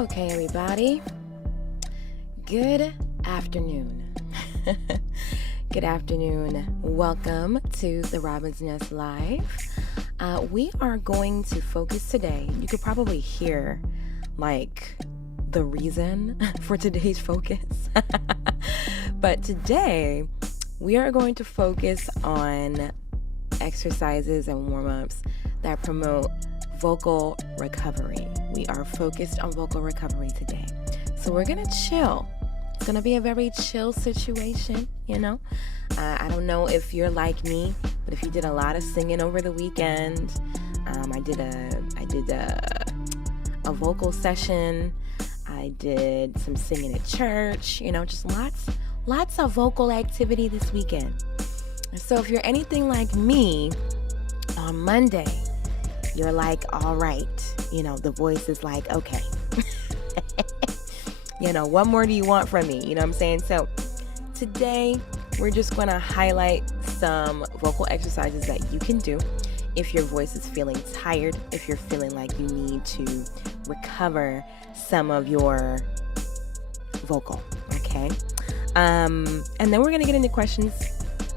Okay, everybody. Good afternoon. Good afternoon. Welcome to the Robin's Nest Live. We are going to focus today. You could probably hear the reason for today's focus. But today we are going to focus on exercises and warm-ups that promote vocal recovery. We are focused on vocal recovery today. So we're going to chill. It's going to be a very chill situation, you know. I don't know if you're like me, but if you did a lot of singing over the weekend, I did a vocal session. I did some singing at church, you know, just lots of vocal activity this weekend. So if you're anything like me, on Monday, you're like, all right, you know, the voice is like, okay, you know, what more do you want from me? You know what I'm saying? So today we're just going to highlight some vocal exercises that you can do if your voice is feeling tired, if you're feeling like you need to recover some of your vocal, okay? And then we're going to get into questions,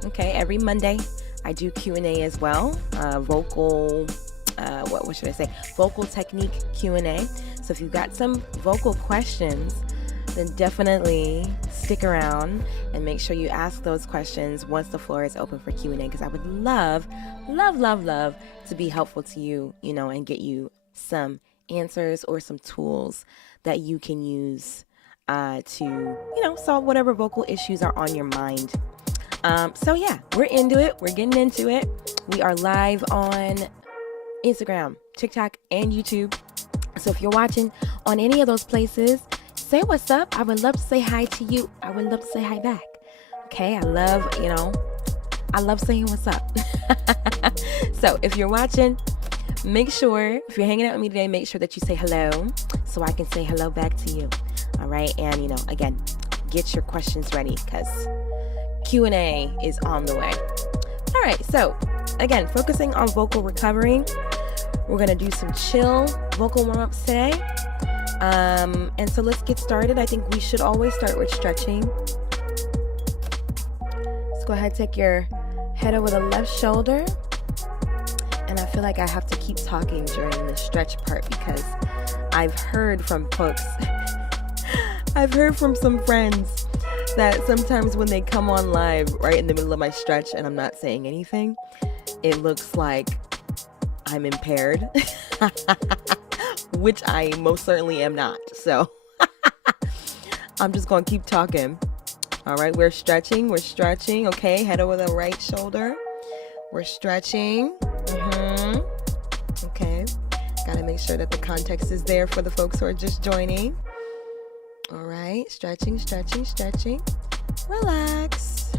okay? Every Monday I do Q&A as well, vocal technique Q&A. So if you've got some vocal questions, then definitely stick around and make sure you ask those questions once the floor is open for Q&A, because I would love to be helpful to you, you know, and get you some answers or some tools that you can use to, you know, solve whatever vocal issues are on your mind. So yeah, we're into it. We're getting into it. We are live on Instagram, TikTok, and YouTube. So if you're watching on any of those places, say what's up. I would love to say hi to you. I would love to say hi back. Okay, I love saying what's up. So if you're watching, make sure, if you're hanging out with me today, make sure that you say hello so I can say hello back to you. All right, and you know, again, get your questions ready because Q&A is on the way. All right, so again, focusing on vocal recovery. We're going to do some chill vocal warm-ups today. And so let's get started. I think we should always start with stretching. Let's go ahead, take your head over the left shoulder. And I feel like I have to keep talking during the stretch part because I've heard from folks, I've heard from some friends that sometimes when they come on live right in the middle of my stretch and I'm not saying anything, it looks like I'm impaired, which I most certainly am not. So I'm just going to keep talking. All right, we're stretching. Okay, head over the right shoulder. We're stretching. Okay, got to make sure that the context is there for the folks who are just joining. All right, stretching. Relax.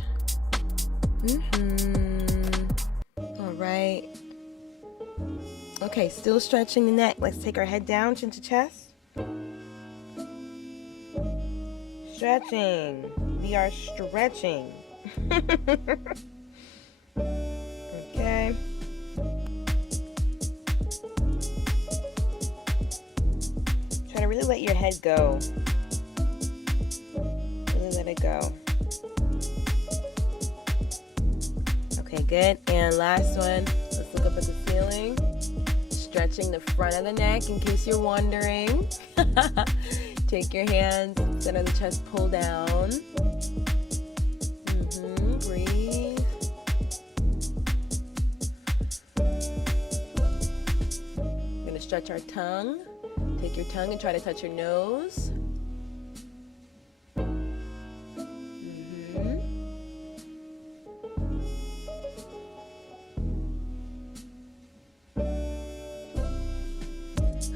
All right. Okay, still stretching the neck. Let's take our head down, chin to chest. Stretching. We are stretching. Okay. Try to really let your head go. Really let it go. Okay, good. And last one. Let's look up at the ceiling. Stretching the front of the neck in case you're wondering. Take your hands, center the chest, pull down. Breathe. We're going to stretch our tongue. Take your tongue and try to touch your nose.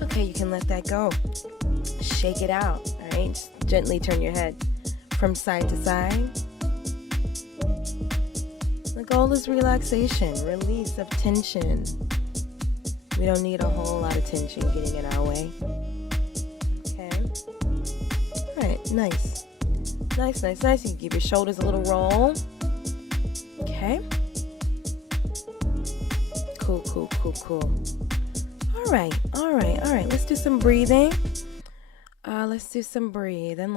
Okay, you can let that go. Shake it out, all right? Just gently turn your head from side to side. The goal is relaxation, release of tension. We don't need a whole lot of tension getting in our way. Okay. All right, nice. You can give your shoulders a little roll. Okay. Cool. All right. Let's do some breathing. Let's do some breathing.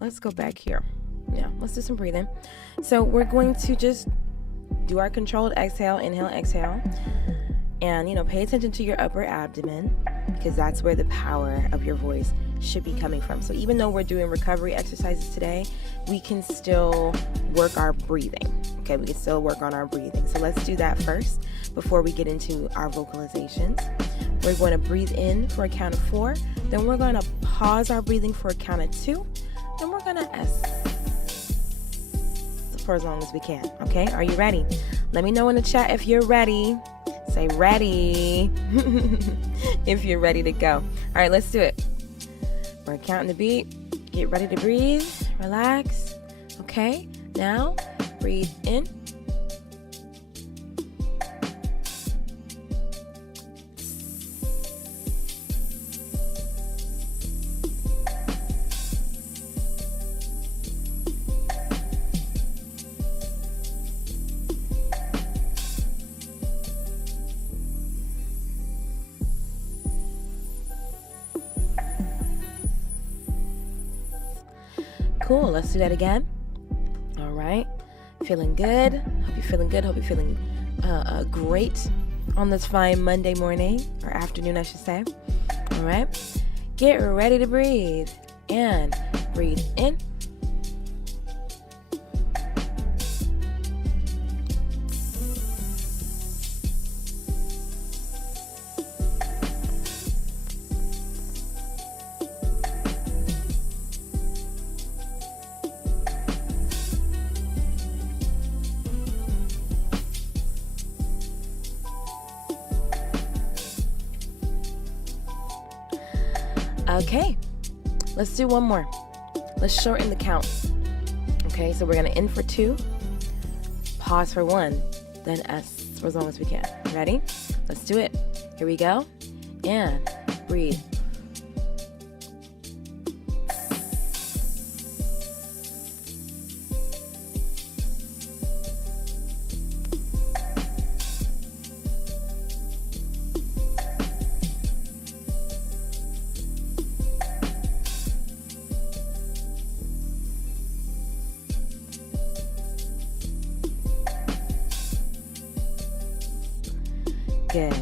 Let's go back here. Yeah, let's do some breathing. So we're going to just do our controlled exhale, inhale, exhale. And, pay attention to your upper abdomen, because that's where the power of your voice should be coming from. So even though we're doing recovery exercises today, we can still work our breathing. Okay, we can still work on our breathing. So let's do that first before we get into our vocalizations. We're going to breathe in for a count of 4. Then we're going to pause our breathing for a count of 2. Then we're going to S for as long as we can. Okay, are you ready? Let me know in the chat if you're ready. Say ready if you're ready to go. All right, let's do it. We're counting the beat. Get ready to breathe. Relax. Okay, now breathe in. Cool, let's do that again. All right, feeling good. Hope you're feeling good. Hope you're feeling great on this fine Monday morning, or afternoon, I should say. All right, get ready to breathe. And breathe in. Okay, let's do one more. Let's shorten the count. Okay, so we're gonna in for 2, pause for 1, then S for as long as we can. Ready? Let's do it. Here we go. And breathe. Good.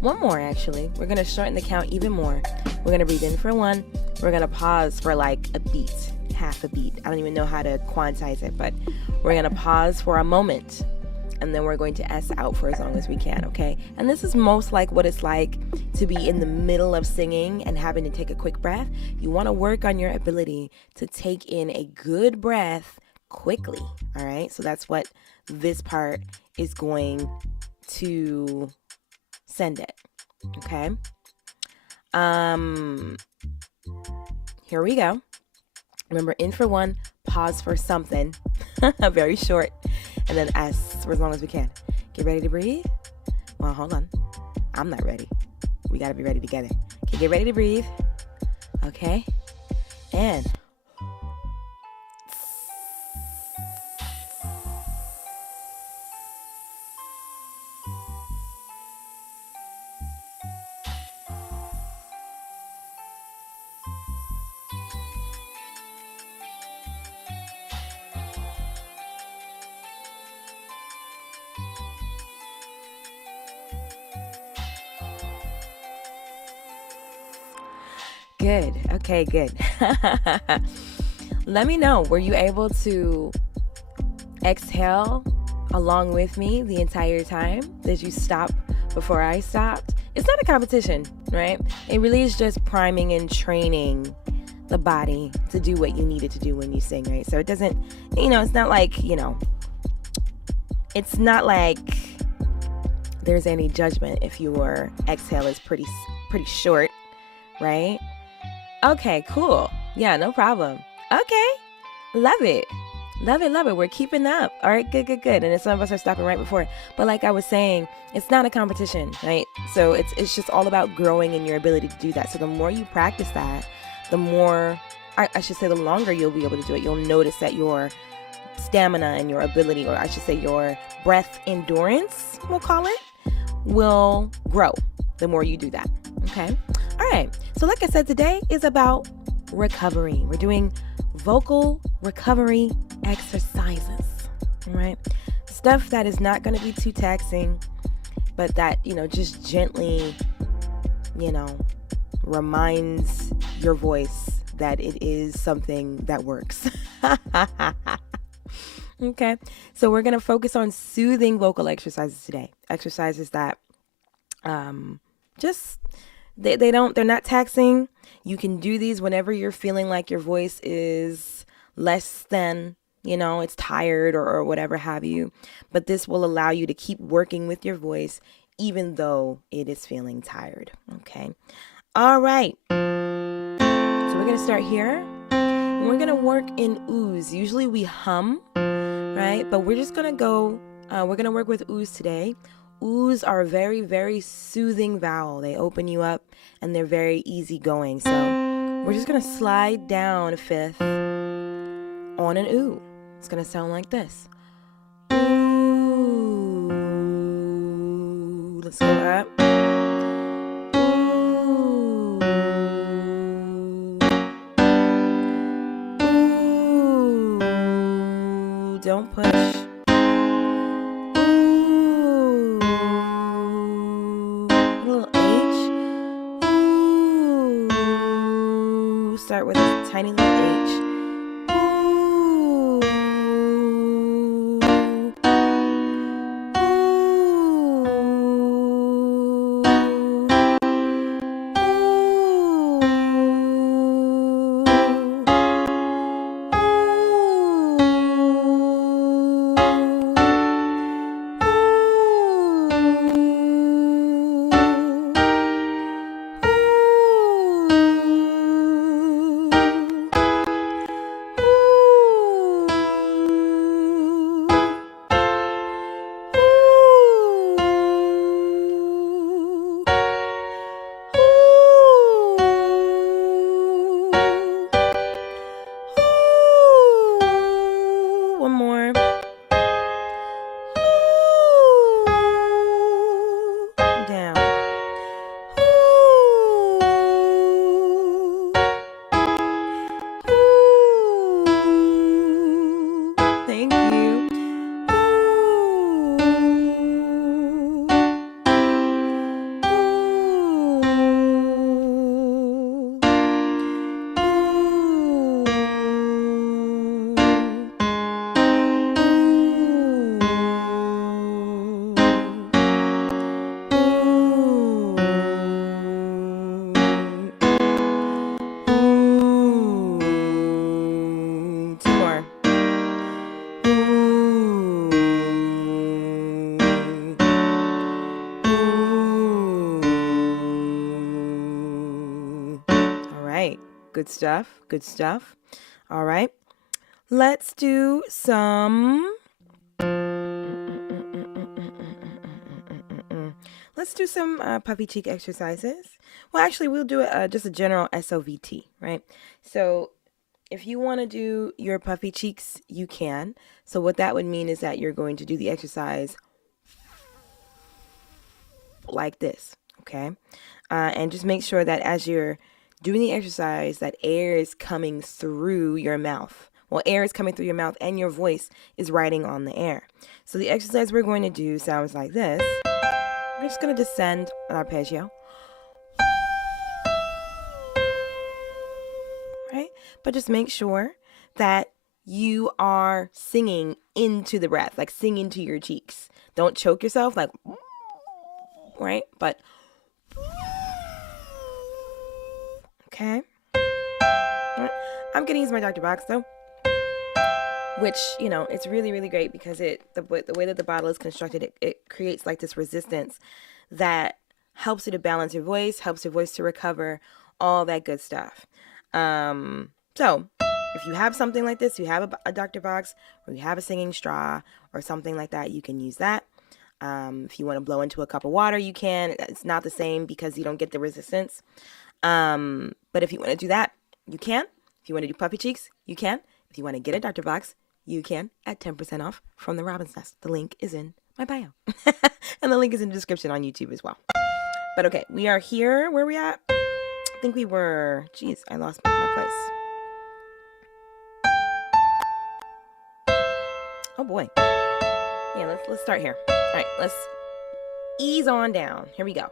One more, actually. We're going to shorten the count even more. We're going to breathe in for 1. We're going to pause for like a beat, half a beat. I don't even know how to quantize it, but we're going to pause for a moment. And then we're going to S out for as long as we can, okay? And this is most like what it's like to be in the middle of singing and having to take a quick breath. You want to work on your ability to take in a good breath quickly, all right? So that's what this part is going to send it, okay? Here we go. Remember, in for 1, pause for something, very short, and then S for as long as we can. Get ready to breathe. Well, hold on. I'm not ready. We got to be ready together. Okay, get ready to breathe. Okay, and good. Okay, good. Let me know, were you able to exhale along with me the entire time? Did you stop before I stopped? It's not a competition, right? It really is just priming and training the body to do what you need it to do when you sing, right? So it doesn't, it's not like, it's not like there's any judgment if your exhale is pretty short, right? Okay, cool. Yeah, no problem. Okay, love it. Love it. We're keeping up. All right, good. And then some of us are stopping right before it. But like I was saying, it's not a competition, right? So it's just all about growing in your ability to do that. So the more you practice that, the more, I should say, the longer you'll be able to do it. You'll notice that your stamina and your ability, or I should say your breath endurance, we'll call it, will grow the more you do that. Okay. All right. So like I said, today is about recovery. We're doing vocal recovery exercises. All right. Stuff that is not going to be too taxing, but that, just gently, reminds your voice that it is something that works. Okay. So we're going to focus on soothing vocal exercises today. Exercises that they're not taxing. You can do these whenever you're feeling like your voice is less than, it's tired or whatever have you. But this will allow you to keep working with your voice even though it is feeling tired. Okay. All right. So we're going to start here. And we're going to work in oohs. Usually we hum, right? But we're just going to go, we're going to work with oohs today. Oohs are a very, very soothing vowel. They open you up and they're very easygoing. So we're just going to slide down a fifth on an ooh. It's going to sound like this. Ooh. Let's go up. Ooh. Ooh. Don't push. Start with a tiny little H. Ooh. One more. Down. Thank you. Good stuff. Good stuff. All right. Let's do some. Let's do some puffy cheek exercises. Well, actually, we'll do just a general SOVT, right? So if you want to do your puffy cheeks, you can. So what that would mean is that you're going to do the exercise like this, okay? And just make sure that as you're doing the exercise, that air is coming through your mouth. Well, air is coming through your mouth and your voice is riding on the air. So the exercise we're going to do sounds like this. We're just going to descend an arpeggio. Right? But just make sure that you are singing into the breath, like sing into your cheeks. Don't choke yourself, like, right? But, okay. I'm going to use my Dr. Box, though, which, it's really, really great because the way that the bottle is constructed, it creates like this resistance that helps you to balance your voice, helps your voice to recover, all that good stuff. So if you have something like this, you have a Dr. Box, or you have a singing straw or something like that, you can use that. If you want to blow into a cup of water, you can. It's not the same because you don't get the resistance. But if you want to do that, you can. If you want to do puffy cheeks, you can. If you want to get a Dr. Box, you can at 10% off from the Robin's Nest. The link is in my bio. And the link is in the description on YouTube as well. But okay, we are here. Where are we at? I think we were, geez, I lost my place. Oh boy. Yeah, let's start here. All right, let's ease on down. Here we go.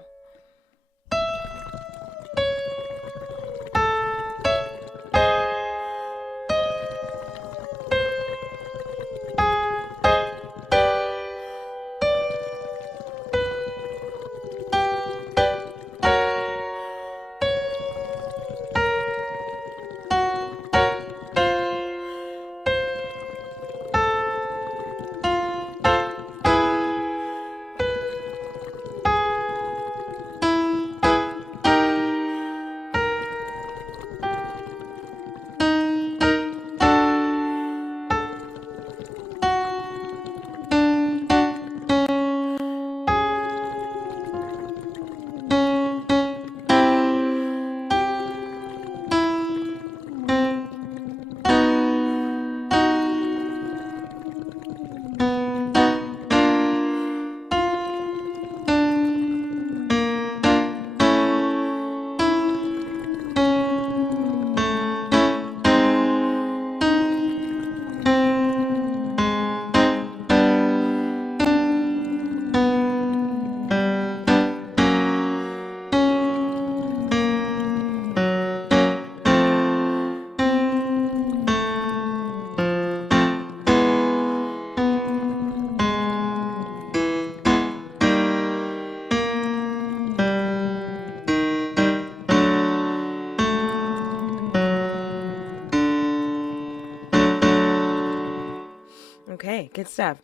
Okay, good stuff.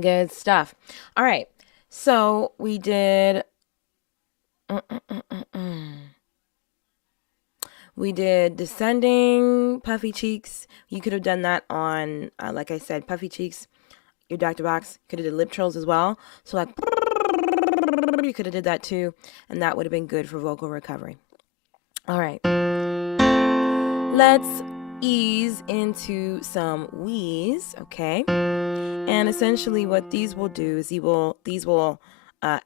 Good stuff. All right, so we did. We did descending, puffy cheeks. You could have done that on, like I said, puffy cheeks. Your Dr. Box could have did lip trills as well. So like, you could have did that too, and that would have been good for vocal recovery. All right, let's ease into some wheeze, okay? And essentially what these will do is these will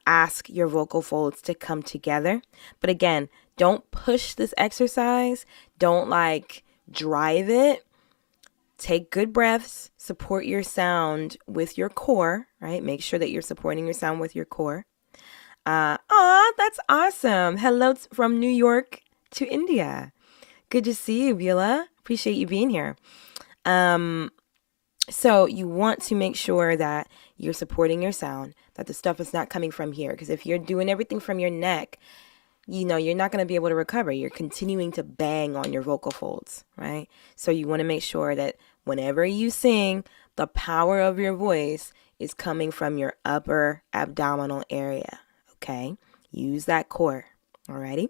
ask your vocal folds to come together. But again, don't push this exercise. Don't like drive it. Take good breaths. Support your sound with your core, right? Make sure that you're supporting your sound with your core. That's awesome. Hello from New York to India. Good to see you, Beulah. Appreciate you being here. So you want to make sure that you're supporting your sound, that the stuff is not coming from here. Because if you're doing everything from your neck, you know, you're not going to be able to recover. You're continuing to bang on your vocal folds, right? So you want to make sure that whenever you sing, the power of your voice is coming from your upper abdominal area, okay? Use that core, alrighty?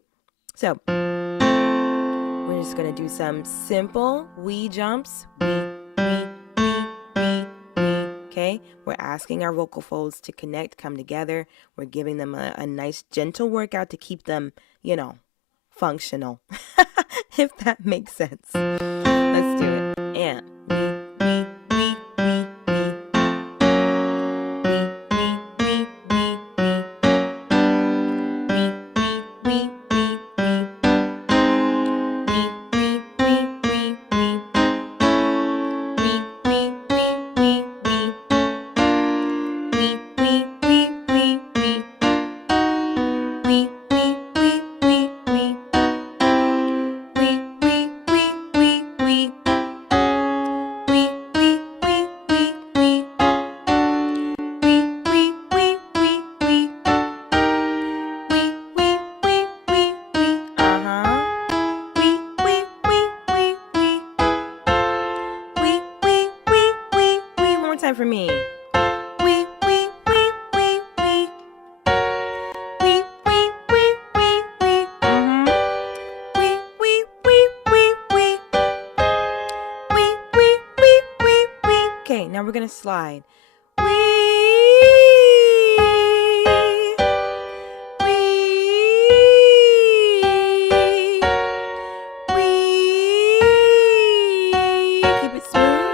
So we're just going to do some simple wee jumps. Wee, wee, wee, wee, wee, okay? We're asking our vocal folds to connect, come together. We're giving them a nice gentle workout to keep them, you know, functional, if that makes sense. Let's do it. And wee, wee, wee, wee, wee, wee, wee, wee, wee, wee, wee, wee, for me. Wee, wee, wee, wee, wee. Wee, wee, wee, wee, wee. Wee, wee, wee, wee, wee. Wee, wee, wee, wee, wee. Okay, now we're gonna slide. Keep it smooth.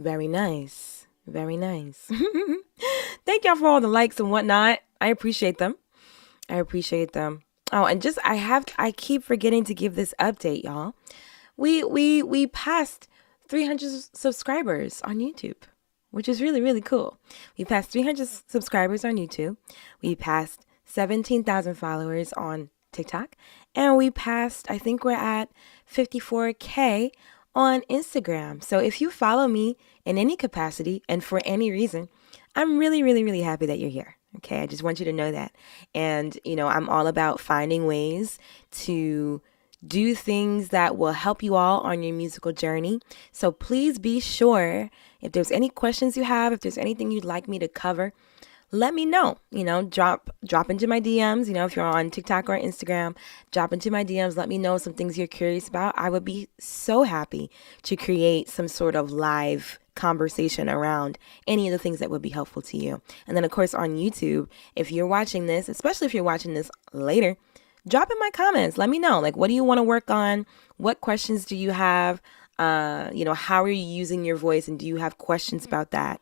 Very nice. Very nice. Thank y'all for all the likes and whatnot. I appreciate them. I appreciate them. Oh, and just I keep forgetting to give this update, y'all. We passed 300 subscribers on YouTube, which is really, really cool. We passed 300 subscribers on YouTube. We passed 17,000 followers on TikTok. And we passed, I think we're at 54K on Instagram. So if you follow me in any capacity and for any reason, I'm really, really, really happy that you're here. Okay, I just want you to know that. And, I'm all about finding ways to do things that will help you all on your musical journey. So please be sure, if there's any questions you have, if there's anything you'd like me to cover, let me know. Drop into my DMs. If you're on TikTok or Instagram, drop into my DMs. Let me know some things you're curious about. I would be so happy to create some sort of live conversation around any of the things that would be helpful to you. And then, of course, on YouTube, if you're watching this, especially if you're watching this later, drop in my comments. Let me know, like, what do you want to work on? What questions do you have? How are you using your voice? And do you have questions about that?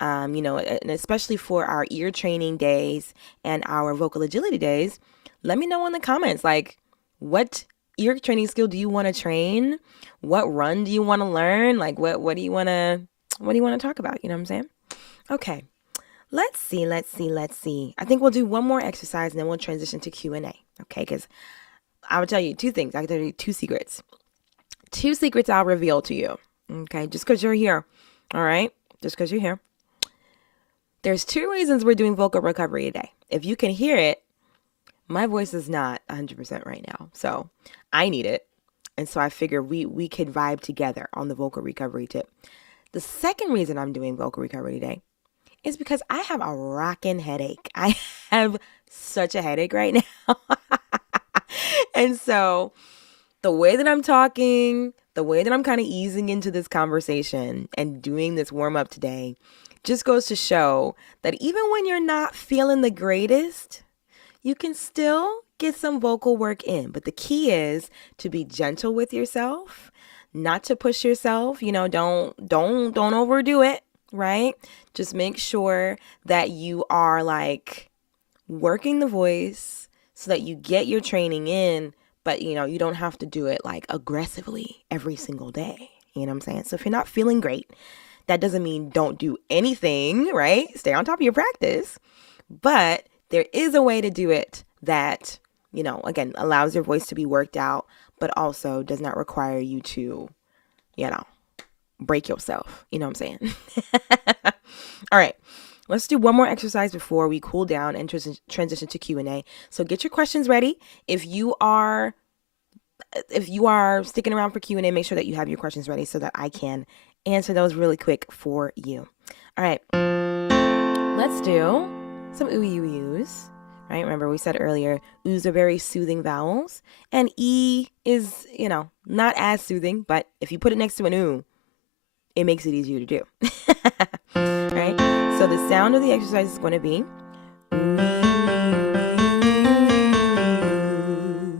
And especially for our ear training days and our vocal agility days, let me know in the comments, like, what ear training skill do you want to train? What run do you want to learn? Like, what do you want to talk about? You know what I'm saying? Okay. Let's see. I think we'll do one more exercise and then we'll transition to Q&A. Okay. Because I will tell you two things. I can tell you two secrets. Two secrets I'll reveal to you. Okay. Just because you're here. All right. Just because you're here. There's two reasons we're doing vocal recovery today. If you can hear it, my voice is not 100% right now. So I need it. And so I figure we could vibe together on the vocal recovery tip. The second reason I'm doing vocal recovery today is because I have a rockin' headache. I have such a headache right now. And so the way that I'm talking, the way that I'm kind of easing into this conversation and doing this warm up today just goes to show that even when you're not feeling the greatest, you can still get some vocal work in. But the key is to be gentle with yourself, not to push yourself. Don't overdo it, right? Just make sure that you are like working the voice so that you get your training in, but you don't have to do it like aggressively every single day. You know what I'm saying? So if you're not feeling great, that doesn't mean don't do anything, right? Stay on top of your practice. But there is a way to do it that, again, allows your voice to be worked out, but also does not require you to, break yourself. You know what I'm saying? All right. Let's do one more exercise before we cool down and transition to Q&A. So get your questions ready. If you are sticking around for Q&A, make sure that you have your questions ready so that I can answer those really quick for you. All right. Let's do some ooh-ooh-oohs. Right? Remember, we said earlier, oohs are very soothing vowels, and e is, not as soothing, but if you put it next to an ooh, it makes it easier to do. Right? So the sound of the exercise is going to be ooh.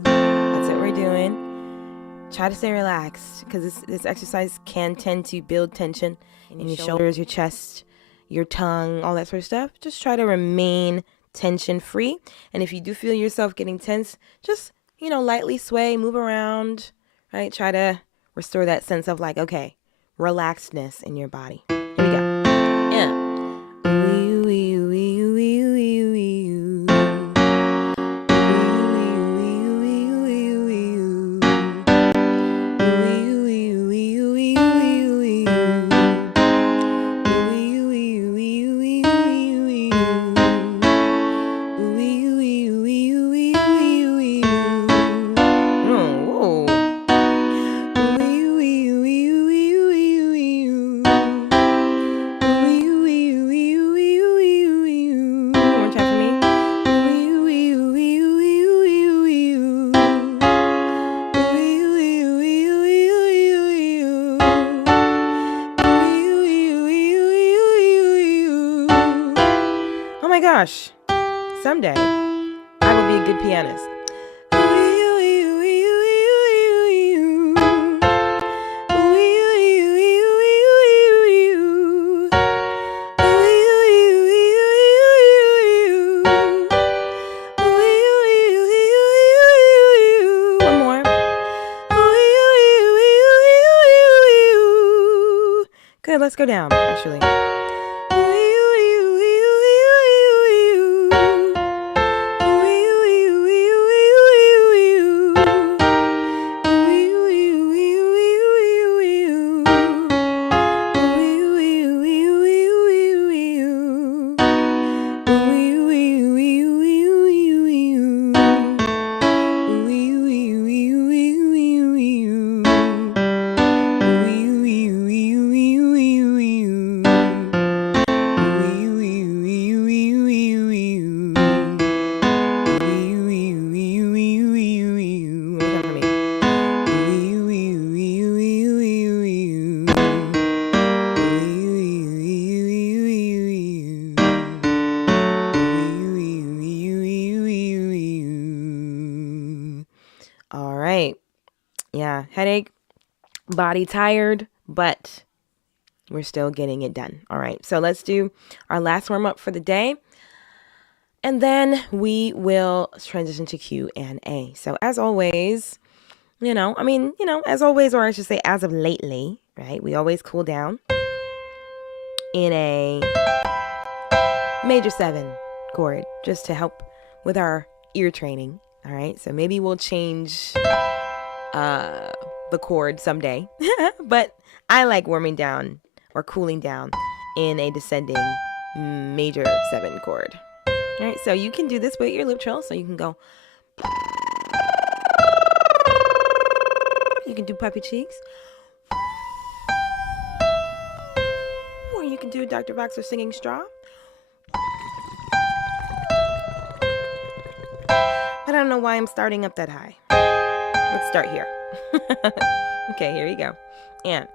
That's what we're doing. Try to stay relaxed because this exercise can tend to build tension in your shoulders, your chest, your tongue, all that sort of stuff. Just try to remain tension free. And if you do feel yourself getting tense, just, lightly sway, move around, right? Try to restore that sense of like, okay, relaxedness in your body. Here we go. Yeah. Gosh, someday I will be a good pianist. Good, let's go down, actually. All right. Yeah, headache, body tired, but we're still getting it done. All right, so let's do our last warm up for the day. And then we will transition to Q&A. So as always, as always, or I should say as of lately, right? We always cool down in a major 7 chord just to help with our ear training. All right, so maybe we'll change the chord someday, but I like warming down or cooling down in a descending major 7 chord. All right, so you can do this with your lip trill, so you can go, you can do puppy cheeks, or you can do Dr. Boxer singing straw. I don't know why I'm starting up that high. Let's start here. Okay, here you go. And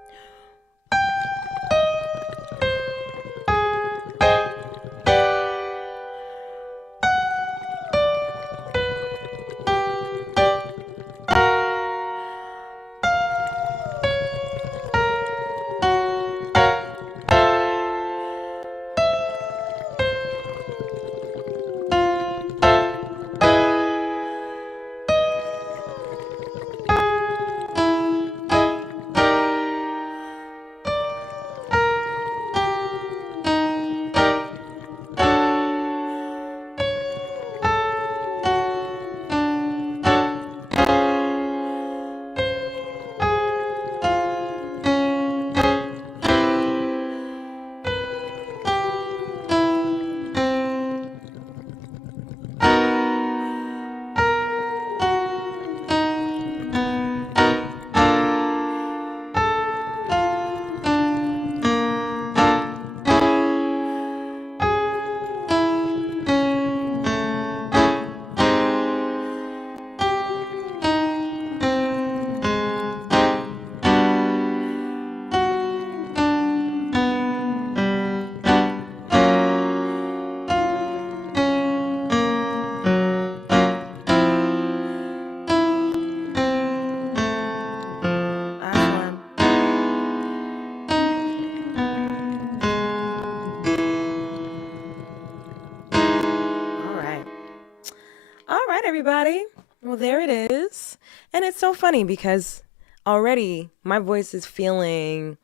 everybody. Well, there it is. And it's so funny because already my voice is feeling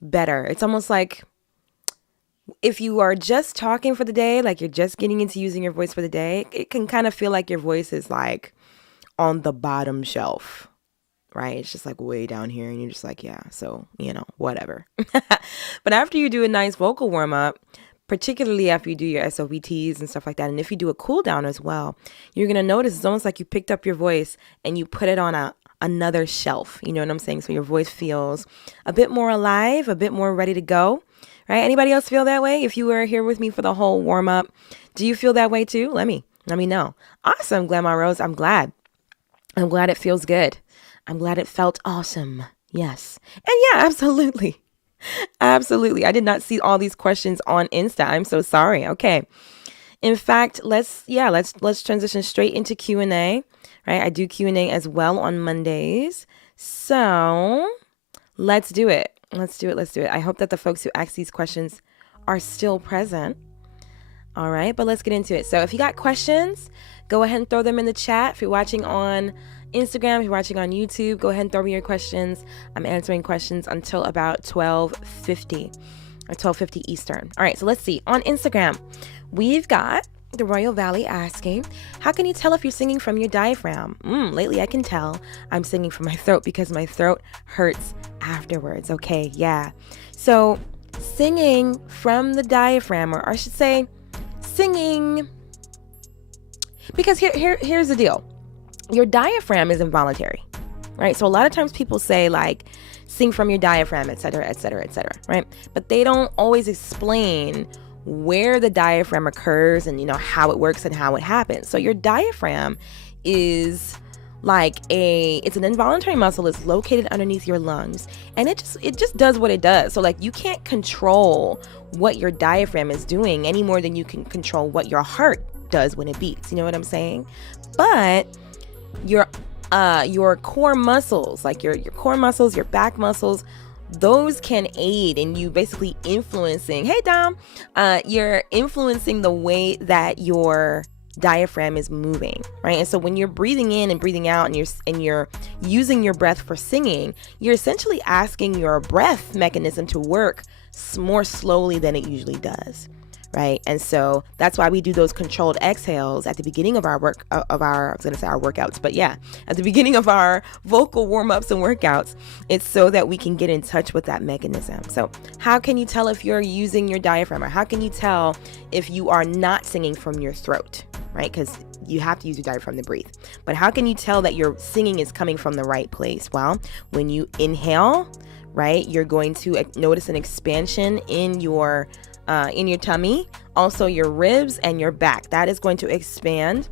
better. It's almost like if you are just talking for the day, like you're just getting into using your voice for the day, it can kind of feel like your voice is like on the bottom shelf, right? It's just like way down here and you're just like, yeah, so, whatever. But after you do a nice vocal warm up, particularly after you do your SOVTs and stuff like that, and if you do a cool down as well, you're going to notice it's almost like you picked up your voice and you put it on another shelf. You know what I'm saying? So your voice feels a bit more alive, a bit more ready to go, right? Anybody else feel that way? If you were here with me for the whole warm up, do you feel that way too? Let me know. Awesome, Glamour Rose. I'm glad it feels good. I'm glad it felt awesome. Yes. And yeah, absolutely. Absolutely. I did not see all these questions on Insta. I'm so sorry. Okay. In fact, let's transition straight into Q&A, right? I do Q&A as well on Mondays. So let's do it. Let's do it. I hope that the folks who ask these questions are still present. All right, but let's get into it. So if you got questions, go ahead and throw them in the chat. If you're watching on Instagram, if you're watching on YouTube, go ahead and throw me your questions. I'm answering questions until about 12:50 or 12:50 Eastern. All right, so let's see. On Instagram, we've got the Royal Valley asking, how can you tell if you're singing from your diaphragm? Lately I can tell I'm singing from my throat because my throat hurts afterwards. Okay, yeah. So singing from the diaphragm, or I should say singing, because here's the deal. Your diaphragm is involuntary, right? So a lot of times people say like, sing from your diaphragm, et cetera, et cetera, et cetera, right? But they don't always explain where the diaphragm occurs and, how it works and how it happens. So your diaphragm is like it's an involuntary muscle. It's located underneath your lungs, and it just does what it does. So like, you can't control what your diaphragm is doing any more than you can control what your heart does when it beats. You know what I'm saying? But your core muscles, like your core muscles, your back muscles, those can aid in you basically influencing, hey Dom, you're influencing the way that your diaphragm is moving, right? And so when you're breathing in and breathing out and you're using your breath for singing, you're essentially asking your breath mechanism to work more slowly than it usually does. Right. And so that's why we do those controlled exhales at the beginning of our workouts. But yeah, at the beginning of our vocal warm-ups and workouts, it's so that we can get in touch with that mechanism. So how can you tell if you're using your diaphragm, or how can you tell if you are not singing from your throat, right? Because you have to use your diaphragm to breathe. But how can you tell that your singing is coming from the right place? Well, when you inhale, right, you're going to notice an expansion in your tummy, also your ribs and your back. That is going to expand.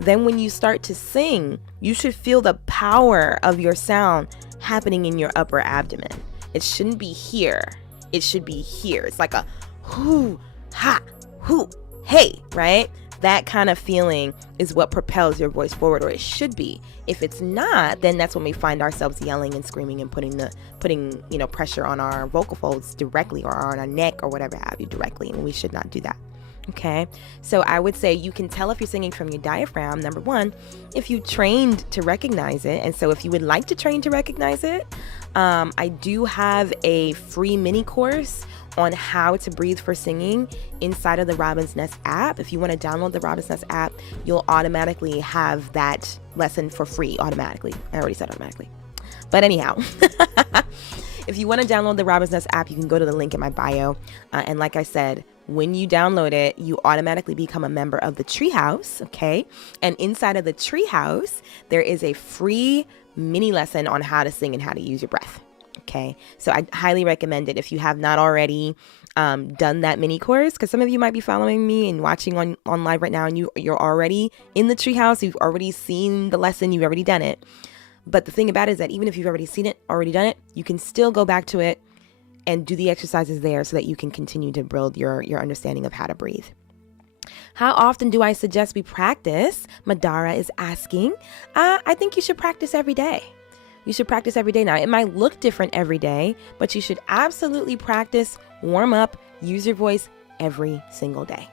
Then when you start to sing, you should feel the power of your sound happening in your upper abdomen. It shouldn't be here. It should be here. It's like a hoo, ha, hoo, hey, right? That kind of feeling is what propels your voice forward, or it should be. If it's not, then that's when we find ourselves yelling and screaming and putting pressure on our vocal folds directly, or on our neck or whatever have you directly, and we should not do that. Okay, so I would say you can tell if you're singing from your diaphragm, number one, if you trained to recognize it. And so if you would like to train to recognize it, I do have a free mini course on how to breathe for singing inside of the Robin's Nest app. If you want to download the Robin's Nest app, you'll automatically have that lesson for free automatically. I already said automatically. But anyhow, if you want to download the Robin's Nest app, you can go to the link in my bio. And like I said, when you download it, you automatically become a member of the Treehouse, okay? And inside of the Treehouse, there is a free mini lesson on how to sing and how to use your breath. Okay, so I highly recommend it if you have not already done that mini course, because some of you might be following me and watching on live right now, and you're already in the Treehouse. You've already seen the lesson. You've already done it. But the thing about it is that even if you've already seen it, already done it, you can still go back to it and do the exercises there so that you can continue to build your understanding of how to breathe. How often do I suggest we practice? Madara is asking. I think you should practice every day. You should practice every day. Now, it might look different every day, but you should absolutely practice, warm up, use your voice every single day.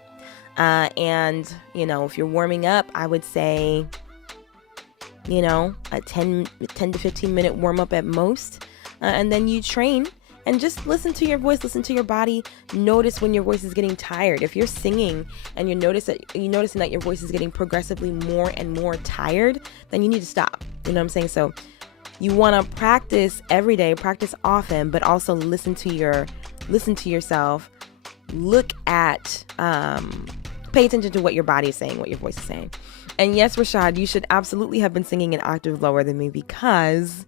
And, if you're warming up, I would say, a 10 to 15 minute warm up at most. And then you train and just listen to your voice, listen to your body. Notice when your voice is getting tired. If you're singing and you're noticing that your voice is getting progressively more and more tired, then you need to stop. You know what I'm saying? So you want to practice every day, practice often, but also listen to yourself. Look at, pay attention to what your body is saying, what your voice is saying. And yes, Rashad, you should absolutely have been singing an octave lower than me, because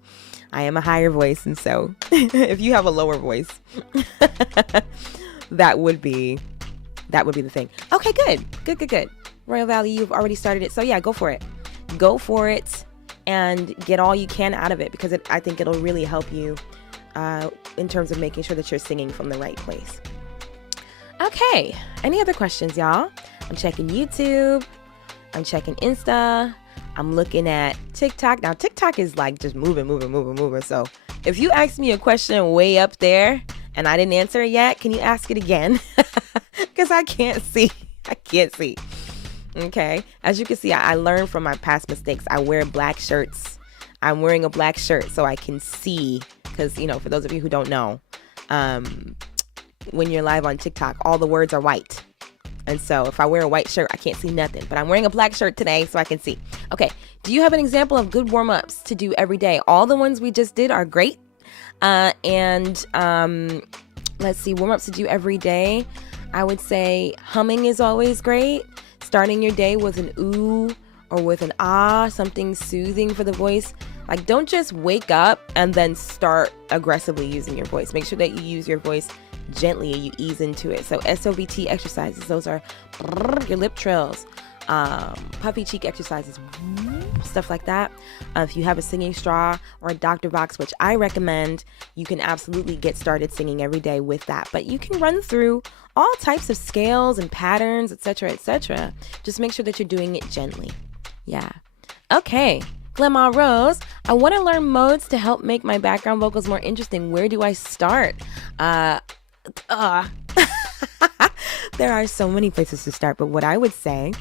I am a higher voice. And so if you have a lower voice, that would be the thing. Okay, good. Royal Valley, you've already started it. So yeah, go for it. And get all you can out of it, because I think it'll really help you in terms of making sure that you're singing from the right place. Okay, any other questions, y'all? I'm checking YouTube. I'm checking Insta. I'm looking at TikTok. Now, TikTok is like just moving. So if you asked me a question way up there and I didn't answer it yet, can you ask it again? Because I can't see. Okay. As you can see, I learned from my past mistakes. I wear black shirts I'm wearing a black shirt so I can see, because, for those of you who don't know, when you're live on TikTok, all the words are white. And so if I wear a white shirt, I can't see nothing. But I'm wearing a black shirt today so I can see. Okay, do you have an example of good warm-ups to do every day? All the ones we just did are great. Let's see, warm-ups to do every day. I would say humming is always great. Starting your day with an ooh or with an ah, something soothing for the voice. Like, don't just wake up and then start aggressively using your voice. Make sure that you use your voice gently and you ease into it. So SOVT exercises, those are your lip trills, puffy cheek exercises, stuff like that. If you have a singing straw or a doctor box, which I recommend, you can absolutely get started singing every day with that. But you can run through all types of scales and patterns, etc., etc. Just make sure that you're doing it gently. Yeah. Okay. Grandma Rose, I want to learn modes to help make my background vocals more interesting. Where do I start? There are so many places to start, but what I would say,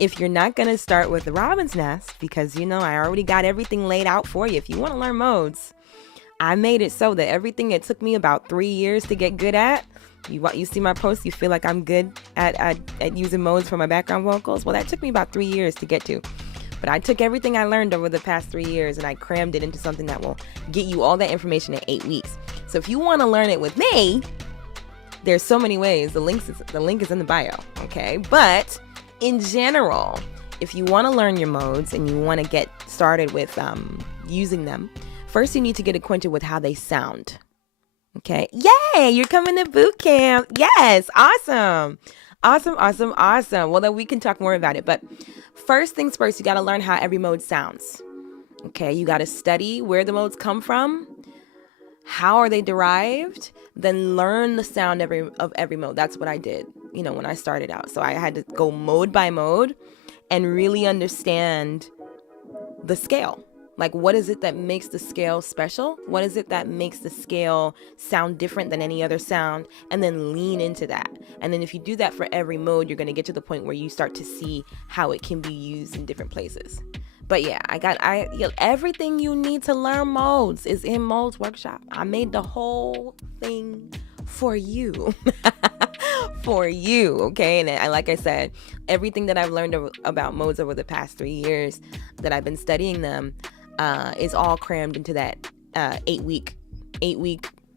if you're not going to start with the Robin's Nest, because I already got everything laid out for you. If you want to learn modes, I made it so that everything it took me about 3 years to get good at, you see my posts, you feel like I'm good at using modes for my background vocals. Well, that took me about 3 years to get to. But I took everything I learned over the past 3 years and I crammed it into something that will get you all that information in 8 weeks. So if you want to learn it with me, there's so many ways. The link is in the bio, okay? But in general, if you want to learn your modes and you want to get started with using them, first you need to get acquainted with how they sound, okay? Yay! You're coming to boot camp. Yes! Awesome! Awesome. Well, then we can talk more about it. But first things first, you got to learn how every mode sounds. Okay, you got to study where the modes come from. How are they derived? Then learn the sound of every mode. That's what I did, when I started out. So I had to go mode by mode and really understand the scale. Like, what is it that makes the scale special? What is it that makes the scale sound different than any other sound? And then lean into that. And then if you do that for every mode, you're going to get to the point where you start to see how it can be used in different places. But yeah, everything you need to learn modes is in Modes Workshop. I made the whole thing for you. For you, okay? And like I said, everything that I've learned about modes over the past 3 years that I've been studying them, is all crammed into that 8 week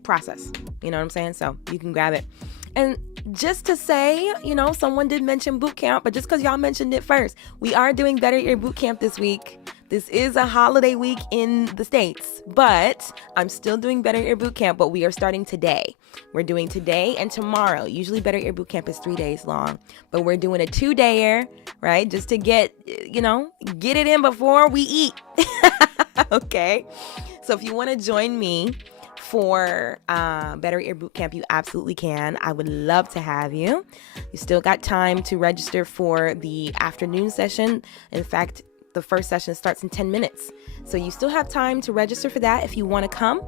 process. You know what I'm saying? So you can grab it. And just to say, someone did mention boot camp, but just because y'all mentioned it first, we are doing Better Ear Boot Camp this week. This is a holiday week in the States, but I'm still doing Better Ear Boot Camp, but we are starting today. We're doing today and tomorrow. Usually Better Ear Boot Camp is 3 days long, but we're doing a 2-dayer, right? Just to get it in before we eat. Okay. So if you want to join me for Better Ear Boot Camp, you absolutely can. I would love to have you. You still got time to register for the afternoon session. In fact, the first session starts in 10 minutes. So you still have time to register for that if you want to come.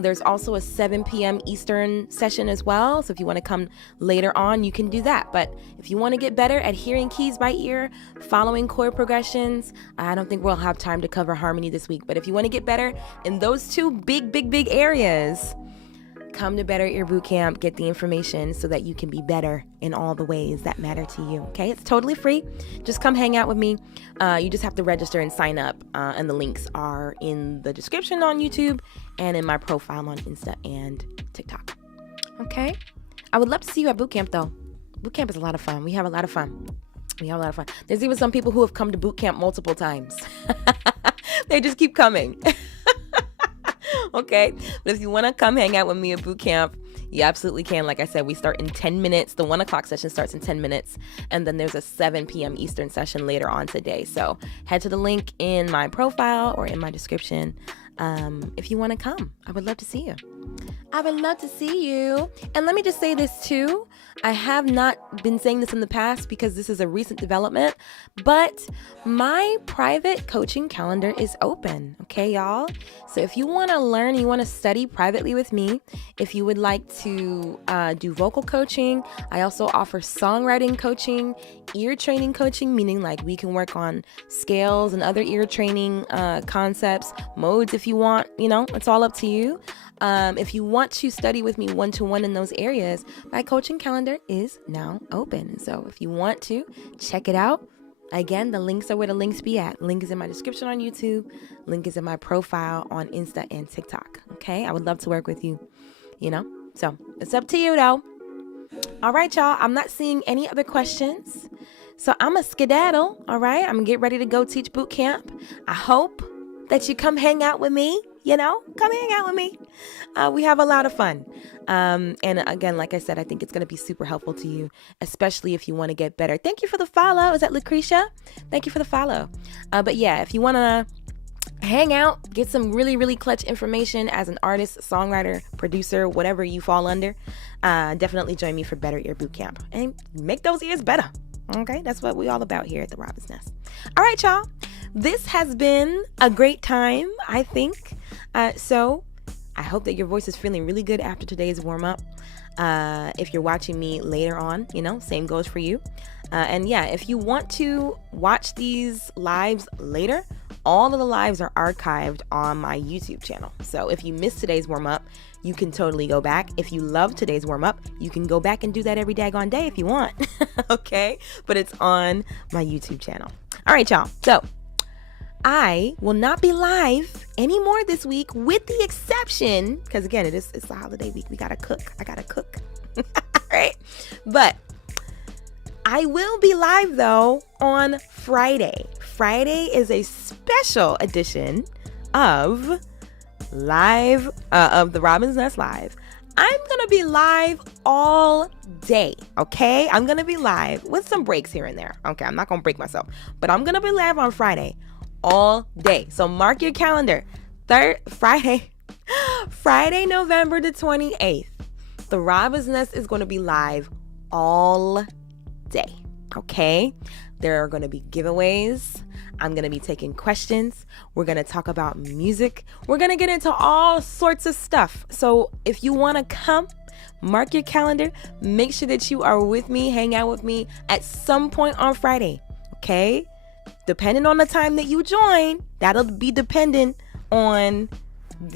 There's also a 7 p.m. Eastern session as well. So if you want to come later on, you can do that. But if you want to get better at hearing keys by ear, following chord progressions, I don't think we'll have time to cover harmony this week. But if you want to get better in those two big areas, come to Better Ear Boot Camp, get the information so that you can be better in all the ways that matter to you. Okay, it's totally free. Just come hang out with me. You just have to register and sign up. And the links are in the description on YouTube and in my profile on Insta and TikTok. Okay, I would love to see you at boot camp though. Boot camp is a lot of fun. We have a lot of fun. There's even some people who have come to boot camp multiple times. They just keep coming. Okay, but if you want to come hang out with me at boot camp, you absolutely can. Like I said, we start in 10 minutes. The 1 o'clock session starts in 10 minutes. And then there's a 7 p.m. Eastern session later on today. So head to the link in my profile or in my description if you want to come. I would love to see you. I would love to see you. And let me just say this too. I have not been saying this in the past because this is a recent development, but my private coaching calendar is open. Okay, y'all? So if you want to learn, you want to study privately with me, if you would like to do vocal coaching, I also offer songwriting coaching, ear training coaching, meaning like we can work on scales and other ear training concepts, modes if you want, it's all up to you. If you want to study with me one-to-one in those areas, my coaching calendar is now open. So if you want to, check it out. Again, the links are where the links be at. Link is in my description on YouTube. Link is in my profile on Insta and TikTok. Okay? I would love to work with you, So it's up to you though. All right, y'all. I'm not seeing any other questions. So I'm a skedaddle. All right? I'm going to get ready to go teach boot camp. I hope that you come hang out with me. Come hang out with me. We have a lot of fun. And again, like I said, I think it's going to be super helpful to you, especially if you want to get better. Thank you for the follow. Is that Lucretia? Thank you for the follow. But yeah, if you want to hang out, get some really, really clutch information as an artist, songwriter, producer, whatever you fall under, definitely join me for Better Ear Bootcamp and make those ears better. Okay, that's what we're all about here at the Robin's Nest. All right, y'all. This has been a great time, I think. So I hope that your voice is feeling really good after today's warm-up. If you're watching me later on, same goes for you. And yeah, if you want to watch these lives later, all of the lives are archived on my YouTube channel. So if you missed today's warm-up, you can totally go back. If you love today's warm-up, you can go back and do that every daggone day if you want. Okay? But it's on my YouTube channel. All right, y'all. So I will not be live anymore this week, with the exception, because again, it's the holiday week. I gotta cook. All right. But I will be live though on Friday. Friday is a special edition of the Robin's Nest Live. I'm going to be live all day, okay? I'm going to be live with some breaks here and there. Okay, I'm not going to break myself, but I'm going to be live on Friday all day. So mark your calendar. Friday, November the 28th. The Robin's Nest is going to be live all day, okay? There are going to be giveaways. I'm going to be taking questions. We're going to talk about music. We're going to get into all sorts of stuff. So if you want to come, mark your calendar. Make sure that you are with me, hang out with me at some point on Friday, okay? Depending on the time that you join, that'll be dependent on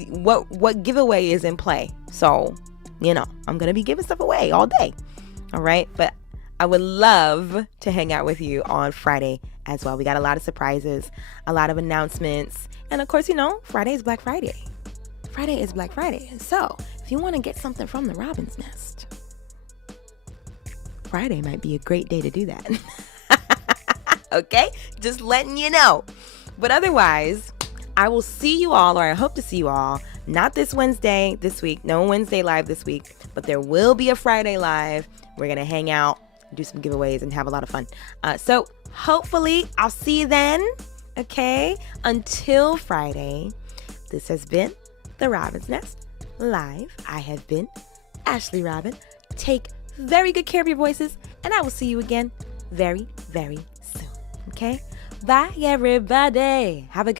what giveaway is in play. So, I'm going to be giving stuff away all day, all right? But I would love to hang out with you on Friday as well. We got a lot of surprises, a lot of announcements, and of course, Friday is Black Friday. Friday is Black Friday. So if you want to get something from the Robin's Nest, Friday might be a great day to do that. Okay? Just letting you know. But otherwise, I will see you all, or I hope to see you all, not this Wednesday this week, no Wednesday live this week, but there will be a Friday live. We're going to hang out, do some giveaways, and have a lot of fun. So hopefully I'll see you then. Okay? Until Friday, this has been the Robin's Nest Live. I have been Ashley Robin. Take very good care of your voices, and I will see you again very, very soon. Okay? Bye, everybody. Have a